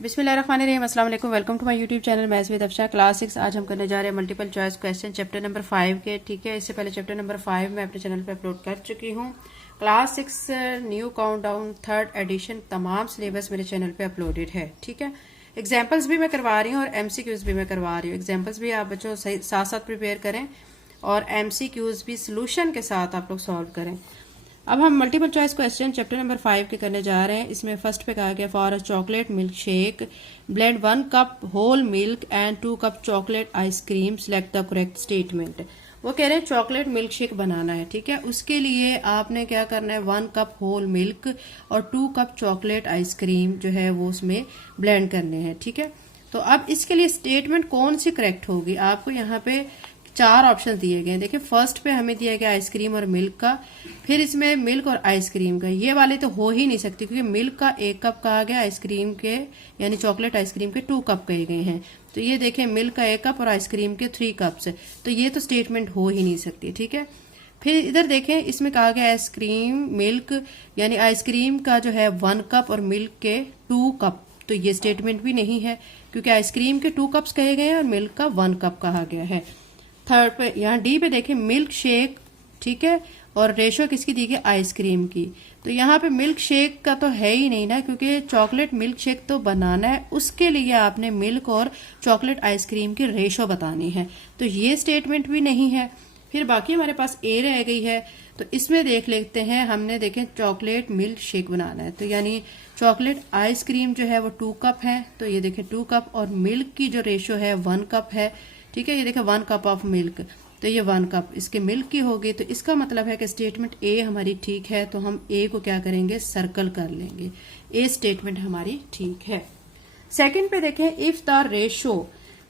बिस्मिल्लाहिर्रहमानिर्रहीम, अस्सलाम वालेकुम। Welcome to my YouTube channel maths with Afsha class 6। आज हम करने जा रहे हैं multiple choice question chapter number 5 के। ठीक है, इससे पहले चैप्टर नंबर 5 मैं अपने चैनल पे अपलोड कर चुकी हूँ। Class 6 new countdown 3rd edition तमाम सिलेबस मेरे चैनल पे अपलोडेड है। ठीक है, एग्जाम्पल्स भी मैं करवा रही हूँ और MCQs भी मैं करवा रही हूँ। एग्जाम्पल्स भी आप बच्चों साथ साथ प्रिपेयर करें और MCQs भी सोल्यूशन के साथ आप लोग सॉल्व करें। अब हम multiple choice question chapter number 5 के करने जा रहे हैं। इसमें फर्स्ट पे कहा गया for a chocolate milkshake blend 1 cup whole milk and 2 cup chocolate ice cream, select the correct statement. वो कह रहे हैं चॉकलेट मिल्क शेक बनाना है। ठीक है, उसके लिए आपने क्या करना है, 1 कप होल मिल्क और 2 कप चॉकलेट आइसक्रीम जो है वो उसमें ब्लेंड करने हैं। ठीक है, तो अब इसके लिए स्टेटमेंट कौन सी करेक्ट होगी, आपको यहाँ पे 4 ऑप्शन दिए गए हैं। देखिए, फर्स्ट पे हमें दिया गया आइसक्रीम और मिल्क का, फिर इसमें मिल्क और आइसक्रीम का। ये वाले तो हो ही नहीं सकती क्योंकि मिल्क का 1 कप कहा गया, आइसक्रीम के यानी चॉकलेट आइसक्रीम के 2 कप कहे गए हैं। तो ये देखें, मिल्क का 1 कप और आइसक्रीम के 3 कप्स, तो ये तो स्टेटमेंट हो ही नहीं सकती। ठीक है, फिर इधर देखें, इसमें कहा गया आइसक्रीम मिल्क यानी आइसक्रीम का जो है 1 कप और मिल्क के 2 कप, तो ये स्टेटमेंट भी नहीं है क्योंकि आइसक्रीम के 2 कप्स कहे गए हैं और मिल्क का 1 कप कहा गया है। थर्ड पे यहाँ डी पे देखें मिल्क शेक, ठीक है, और रेशो किसकी दी गई, आइसक्रीम की। तो यहाँ पे मिल्क शेक का तो है ही नहीं ना, क्योंकि चॉकलेट मिल्क शेक तो बनाना है, उसके लिए आपने मिल्क और चॉकलेट आइसक्रीम की रेशो बतानी है, तो ये स्टेटमेंट भी नहीं है। फिर बाकी हमारे पास ए रह गई है, तो इसमें देख लेते हैं। हमने देखें चॉकलेट मिल्क शेक बनाना है, तो यानी चॉकलेट आइसक्रीम जो है वो 2 कप है, तो ये देखें 2 कप और मिल्क की जो रेशो है 1 कप है। ठीक है, ये देखिए 1 कप ऑफ मिल्क, तो ये 1 कप इसके मिल्क की होगी, तो इसका मतलब है कि स्टेटमेंट ए हमारी ठीक है। तो हम ए को क्या करेंगे, सर्कल कर लेंगे, ए स्टेटमेंट हमारी ठीक है। सेकंड पे देखें, इफ द रेशो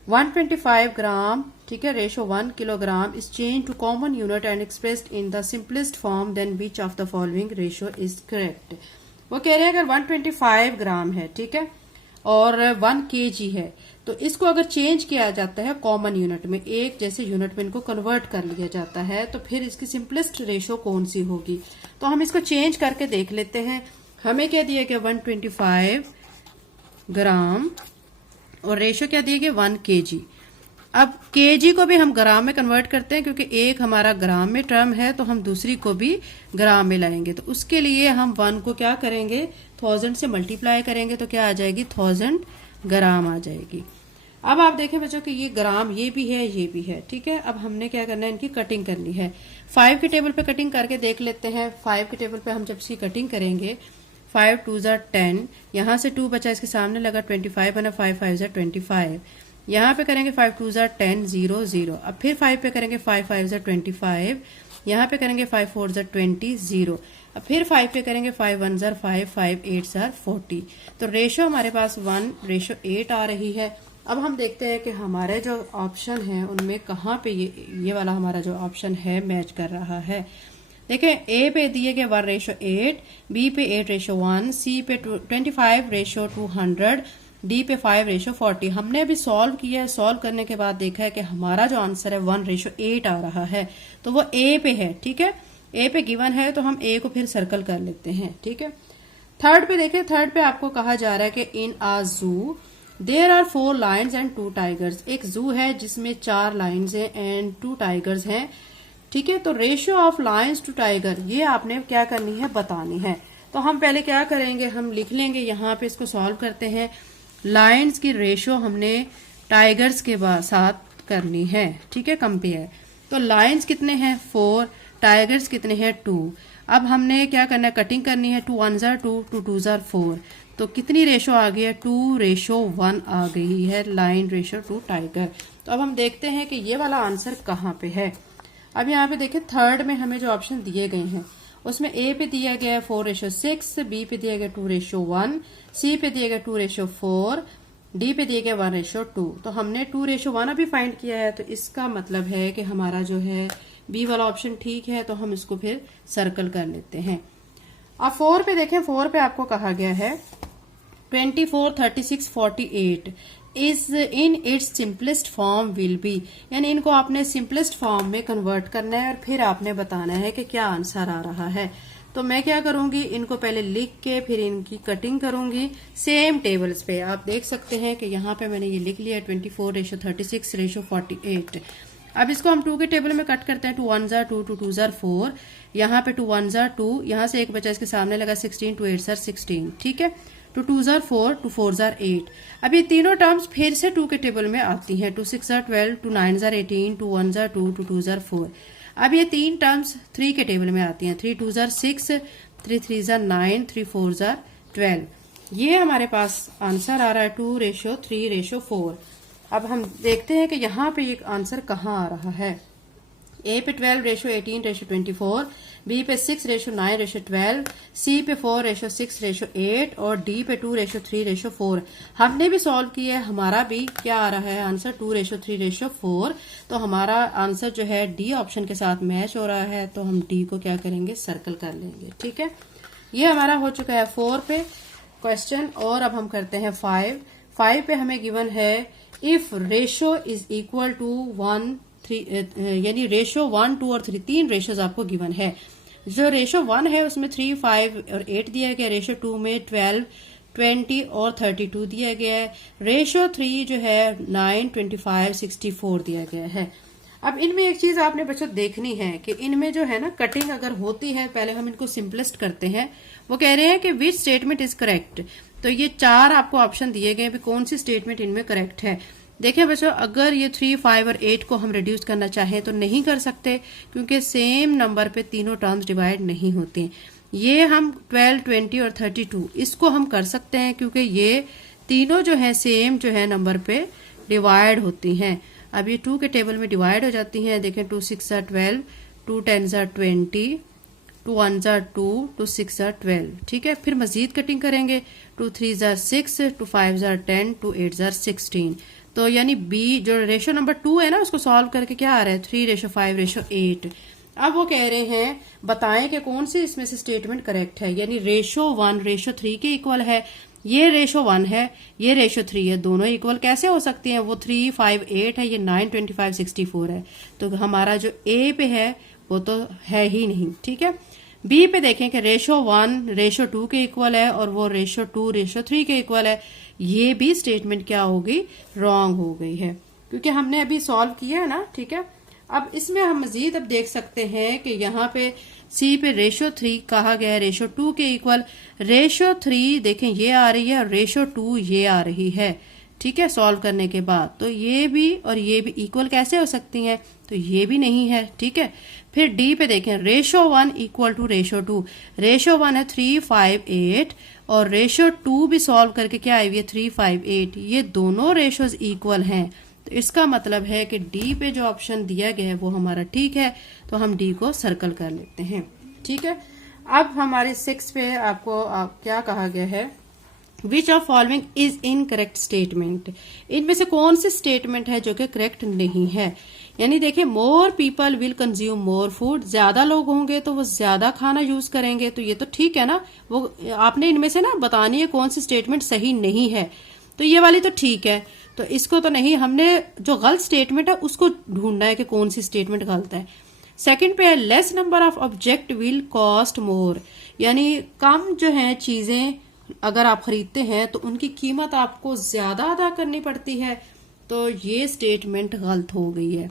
125 ग्राम, ठीक है, ratio 1 kilogram is change to common unit and expressed in the simplest form, then which of the following ratio is correct. वो कह रहे हैं अगर 125 ग्राम है, ठीक है, और 1 kg है, तो इसको अगर चेंज किया जाता है कॉमन यूनिट में, एक जैसे यूनिट में इनको कन्वर्ट कर लिया जाता है, तो फिर इसकी सिंपलेस्ट रेशो कौन सी होगी। तो हम इसको चेंज करके देख लेते हैं। हमें क्या दिया गया, 125 ग्राम और रेशो क्या दिया गया, 1 kg। अब kg को भी हम ग्राम में कन्वर्ट करते हैं क्योंकि एक हमारा ग्राम में टर्म है, तो हम दूसरी को भी ग्राम में लाएंगे। तो उसके लिए हम 1 को क्या करेंगे, 1000 से मल्टीप्लाई करेंगे, तो क्या आ जाएगी, 1000 ग्राम आ जाएगी। अब आप देखें बच्चों कि ये ग्राम ये भी है, ये भी है। ठीक है, अब हमने क्या करना है, इनकी कटिंग करनी है। 5 के टेबल पे कटिंग करके देख लेते हैं। 5 के टेबल पे हम जब इसकी कटिंग करेंगे, 5 2 10, यहाँ से 2 बचा, इसके सामने लगा 25 बना, 5 5 25। यहाँ पे करेंगे 5 2 10 0 0। अब फिर 5 पे करेंगे 5 5 25, यहाँ पे करेंगे 5 4 20 0। अब फिर 5 पे करेंगे 5 1 5 5 8 40। तो रेशो हमारे पास 1:8 आ रही है। अब हम देखते हैं कि हमारे जो ऑप्शन है उनमें कहाँ पे ये वाला हमारा जो ऑप्शन है मैच कर रहा है। देखें, ए पे दिए गए 1:8, बी पे 8:1, सी पे 25:200, डी पे 5:40। हमने अभी सॉल्व किया है, सॉल्व करने के बाद देखा है कि हमारा जो आंसर है 1:8 आ रहा है, तो वो ए पे है। ठीक है, ए पे गिवन है, तो हम ए को फिर सर्कल कर लेते हैं। ठीक है, थर्ड पे देखें, थर्ड पे आपको कहा जा रहा है कि in a zoo there are 4 lions and 2 tigers. एक जू है जिसमें 4 लायंस हैं एंड 2 टाइगर्स हैं। ठीक है, तो ratio of lions to tiger ये आपने क्या करनी है, बतानी है। तो हम पहले क्या करेंगे, हम लिख लेंगे, यहाँ पे इसको सॉल्व करते हैं। लायंस की रेशियो हमने टाइगर्स के साथ करनी है। ठीक है, कंपेयर। तो लायंस कितने हैं, 4, टाइगर्स कितने हैं, 2। अब हमने क्या करना है, कटिंग करनी है। 2 1 2, 2 2 4, तो कितनी रेशो आ गई है, 2:1 आ गई है, लाइन रेशो टू टाइगर। तो अब हम देखते हैं कि ये वाला आंसर कहाँ पे है। अब यहाँ पे देखें, थर्ड में हमें जो ऑप्शन दिए गए हैं उसमें ए पे दिया गया है 4:6, बी पे दिया गया 2:1, सी पे दिया गया 2:4, डी पे दिया गया 1:2। तो हमने 2:1 अभी फाइंड किया है, तो इसका मतलब है कि हमारा जो है बी वाला ऑप्शन ठीक है, तो हम इसको फिर सर्कल कर लेते हैं। अब 4 पे देखें, 4 पे आपको कहा गया है 24 36 48 is in its simplest form will be, यानी इनको आपने सिंपलेस्ट फॉर्म में कन्वर्ट करना है और फिर आपने बताना है कि क्या आंसर आ रहा है। तो मैं क्या करूंगी, इनको पहले लिख के फिर इनकी कटिंग करूंगी सेम टेबल्स पे। आप देख सकते हैं कि यहाँ पे मैंने ये लिख लिया 24:36:48। अब इसको हम 2 के टेबल में कट करते हैं। 2 1 जार 2, 2 2 जार 4, यहाँ पे 2 1 जार 2, यहाँ से एक बचा इसके सामने लगा 16, 2 8 जार 16, ठीक है। 2 2 जार 4, 2 4 जार 8। अब ये तीनों टर्म्स फिर से 2 के टेबल में आती हैं। 2 6 जार 12, 2 9 जार 18, 2 1 जार 2, 2 2 जार 4। अब ये तीन टर्म्स 3 के टेबल में आती हैं। 3 2 जार 6, 3 3 जार 9, 3 4 जार 12। ये हमारे पास आंसर आ रहा है 2:3:4। अब हम देखते हैं कि यहाँ पे एक आंसर कहाँ आ रहा है। ए पे 12:18:24, बी पे 6:9:12, सी पे 4:6:8 और डी पे 2:3:4। हमने भी सॉल्व किया है, हमारा भी क्या आ रहा है आंसर 2:3:4। तो हमारा आंसर जो है डी ऑप्शन के साथ मैच हो रहा है, तो हम डी को क्या करेंगे, सर्कल कर लेंगे, ठीक है। ये हमारा हो चुका है 4 पे क्वेश्चन। और अब हम करते हैं 5 पे हमें गिवन है if ratio is equal to 1 3, यानी रेशो 1 2 और 3, तीन रेशोज आपको गिवन है। जो रेशो 1 है उसमें 3 5 और 8 दिया गया। रेशो 2 में 12 20 और 32 दिया गया है। रेशो 3 जो है 9 25 64 दिया गया है। अब इनमें एक चीज आपने बच्चों देखनी है कि इनमें जो है ना कटिंग अगर होती है, पहले हम इनको सिंपलेस्ट करते हैं। वो कह रहे हैं कि विच स्टेटमेंट इज करेक्ट। तो ये 4 आपको ऑप्शन दिए गए हैं, कौन सी स्टेटमेंट इनमें करेक्ट है। देखिए बच्चों, अगर ये 3 5 और 8 को हम रिड्यूस करना चाहें तो नहीं कर सकते, क्योंकि सेम नंबर पे तीनों टर्म्स डिवाइड नहीं होते। ये हम 12 20 और 32 इसको हम कर सकते हैं, क्योंकि ये तीनों जो है सेम जो है नंबर पे डिवाइड होती हैं। अब ये 2 के टेबल में डिवाइड हो जाती हैं। देखें 2 6 जार 12, 2 10 जार 20, 2 1 जार 2, 2 6 जार 12, ठीक है। फिर मजीद कटिंग करेंगे। 2 3 जार 6, 2 5 जार 10, 2 8 जार 16। तो यानी बी जो रेशो नंबर 2 है ना, उसको सॉल्व करके क्या आ रहा है 3:5:8। अब वो कह रहे हैं बताएं कि कौन सी इसमें से स्टेटमेंट करेक्ट है। यानी रेशो 1 रेशो 3 के इक्वल है, ये रेशो 1 है, ये रेशो 3 है, दोनों इक्वल कैसे हो सकती हैं। वो 3 5 8 है, ये 9 25 64 है। तो हमारा जो ए पे है वो तो है ही नहीं, ठीक है। बी पे देखें कि रेशो 1 रेशो 2 के इक्वल है और वो रेशो 2 रेशो 3 के इक्वल है। ये भी स्टेटमेंट क्या हो गई, रॉन्ग हो गई है, क्योंकि हमने अभी सॉल्व किया है ना, ठीक है। अब इसमें हम मजीद अब देख सकते हैं कि यहाँ पे सी पे रेशो 3 कहा गया है रेशो 2 के इक्वल। रेशो 3 देखें ये आ रही है और रेशो 2 ये आ रही है, ठीक है, सॉल्व करने के बाद। तो ये भी और ये भी इक्वल कैसे हो सकती हैं, तो ये भी नहीं है, ठीक है। फिर डी पे देखें ratio 1 equal to ratio 2। Ratio 1 है 3 5 8 और रेशो 2 भी सॉल्व करके क्या आई हुई है 3 5 8। ये दोनों रेशोज इक्वल हैं, तो इसका मतलब है कि डी पे जो ऑप्शन दिया गया है वो हमारा ठीक है। तो हम डी को सर्कल कर लेते हैं, ठीक है। अब हमारे 6 पे आपको क्या कहा गया है, which of following is incorrect statement. इनमें से कौन सी स्टेटमेंट है जो कि करेक्ट नहीं है। यानी देखिए more people will consume more food, ज्यादा लोग होंगे तो वो ज्यादा खाना यूज करेंगे, तो ये तो ठीक है ना। वो आपने इनमें से ना बतानी है कौन सी स्टेटमेंट सही नहीं है। तो ये वाली तो ठीक है, तो इसको तो नहीं, हमने जो गलत स्टेटमेंट है उसको ढूंढना है कि कौन सी स्टेटमेंट गलत है। सेकंड पे है less number of object will cost more, यानी कम जो है चीजें अगर आप खरीदते हैं तो उनकी कीमत आपको ज्यादा अदा करनी पड़ती है, तो ये स्टेटमेंट गलत हो गई है।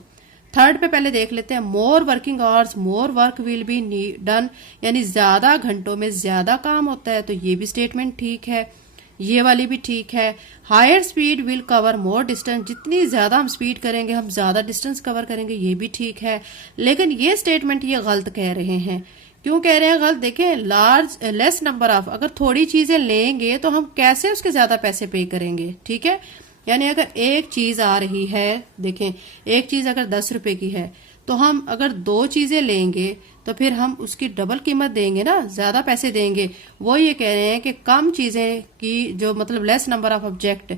थर्ड पे पहले देख लेते हैं मोर working hours more work will be done, यानी ज्यादा घंटों में ज्यादा काम होता है, तो ये भी स्टेटमेंट ठीक है। ये वाली भी ठीक है। Higher speed will cover more distance, जितनी ज्यादा हम स्पीड करेंगे हम ज्यादा डिस्टेंस कवर करेंगे, ये भी ठीक है। लेकिन ये स्टेटमेंट ये गलत कह रहे हैं। क्यों कह रहे हैं गलत, देखें लार्ज लेस नंबर ऑफ, अगर थोड़ी चीजें लेंगे तो हम कैसे उसके ज्यादा पैसे पे करेंगे, ठीक है। यानी अगर एक चीज आ रही है, देखें एक चीज अगर 10 रुपए की है तो हम अगर 2 चीजें लेंगे तो फिर हम उसकी डबल कीमत देंगे ना, ज्यादा पैसे देंगे। वो ये कह रहे हैं कि कम चीजें की जो मतलब less number of object,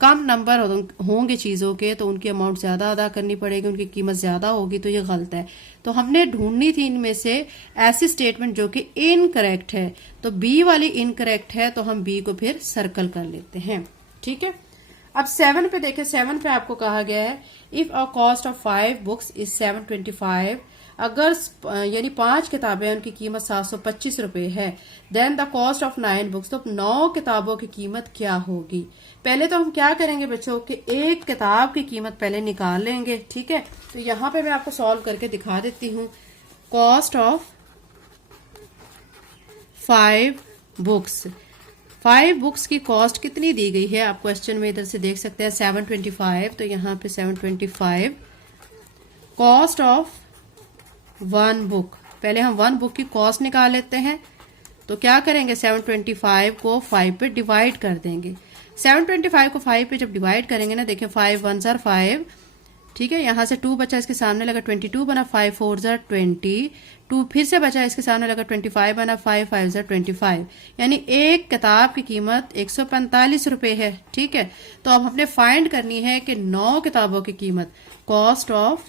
come number होंगे चीजों के तो उनकी अमाउंट ज्यादा अदा करनी पड़ेगी, उनकी कीमत ज्यादा होगी, तो ये गलत है। तो हमने ढूंढनी थी इनमें से ऐसी स्टेटमेंट जो कि इनकरेक्ट है, तो बी वाली इनकरेक्ट है, तो हम बी को फिर सर्कल कर लेते हैं, ठीक है। अब 7 पे देखें, 7 पे आपको कहा गया है if a cost of 5 books is 725, अगर यानी 5 किताबें उनकी कीमत 725 रुपए है, then the cost of 9 books, तो 9 किताबों की कीमत क्या होगी। पहले तो हम क्या करेंगे बच्चों कि एक किताब की कीमत पहले निकाल लेंगे, ठीक है। तो यहां पे मैं आपको सॉल्व करके दिखा देती हूँ। कॉस्ट ऑफ 5 बुक्स, 5 बुक्स की कॉस्ट कितनी दी गई है आप क्वेश्चन में इधर से देख सकते हैं 725, तो यहाँ पे 725 कॉस्ट ऑफ 1 बुक, पहले हम 1 बुक की कॉस्ट निकाल लेते हैं। तो क्या करेंगे 725 को 5 पे डिवाइड कर देंगे। 725 को 5 पे जब डिवाइड करेंगे ना, देखिए 5 1 जार 5, ठीक है, यहां से 2 बचा, इसके सामने लगा 22 बना, 5 4 जार 20, 2 फिर से बचा, इसके सामने लगा 25 बना, 5 5 जार 25, यानी एक किताब की कीमत 145 रुपए है, ठीक है। तो अब हमने फाइंड करनी है कि 9 किताबों की कीमत, कॉस्ट ऑफ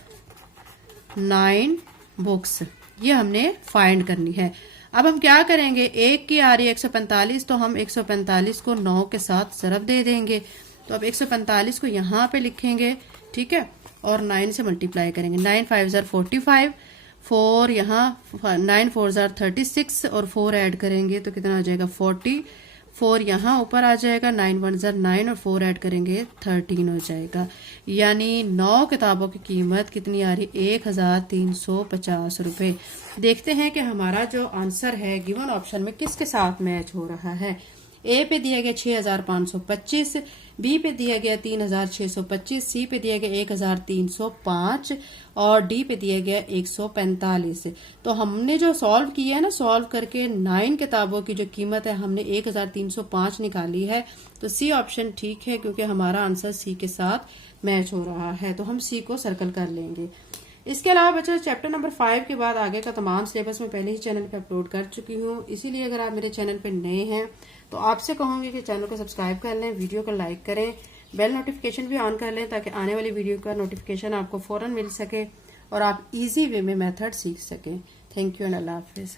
9 बुक्स, ये हमने फाइंड करनी है। अब हम क्या करेंगे, एक की आ रही है 145, तो हम 145 को 9 के साथ ज़रब दे देंगे। तो अब 145 को यहाँ पे लिखेंगे, ठीक है, और 9 से मल्टीप्लाई करेंगे। 9 5 जार 45, 4 यहाँ 9 4 जार 36 और 4 ऐड करेंगे तो कितना आ जाएगा 40, 4 यहाँ ऊपर आ जाएगा, 9 1 जार 9 और 4 ऐड करेंगे 13 हो जाएगा। यानी 9 किताबों की कीमत कितनी आ रही, 1350 रुपए। देखते हैं कि हमारा जो आंसर है गिवन ऑप्शन में किसके साथ मैच हो रहा है। ए पे दिया गया 6525, बी पे दिया गया 3625, सी पे दिया गया 1305 और डी पे दिया गया 145। तो हमने जो सॉल्व किया है ना, सॉल्व करके 9 किताबों की जो कीमत है हमने 1305 निकाली है। तो सी ऑप्शन ठीक है क्योंकि हमारा आंसर सी के साथ मैच हो रहा है, तो हम सी को सर्कल कर लेंगे। इसके अलावा बच्चों चैप्टर नंबर 5 के बाद आगे का तमाम सिलेबस मैं पहले ही चैनल पे अपलोड कर चुकी हूँ, इसीलिए अगर आप मेरे चैनल पे नए हैं तो आपसे कहूंगी कि चैनल को सब्सक्राइब कर लें, वीडियो को लाइक करें, बेल नोटिफिकेशन भी ऑन कर लें ताकि आने वाली वीडियो का नोटिफिकेशन आपको फौरन मिल सके और आप इजी वे में मेथड सीख सकें। Thank you and Allah Hafiz.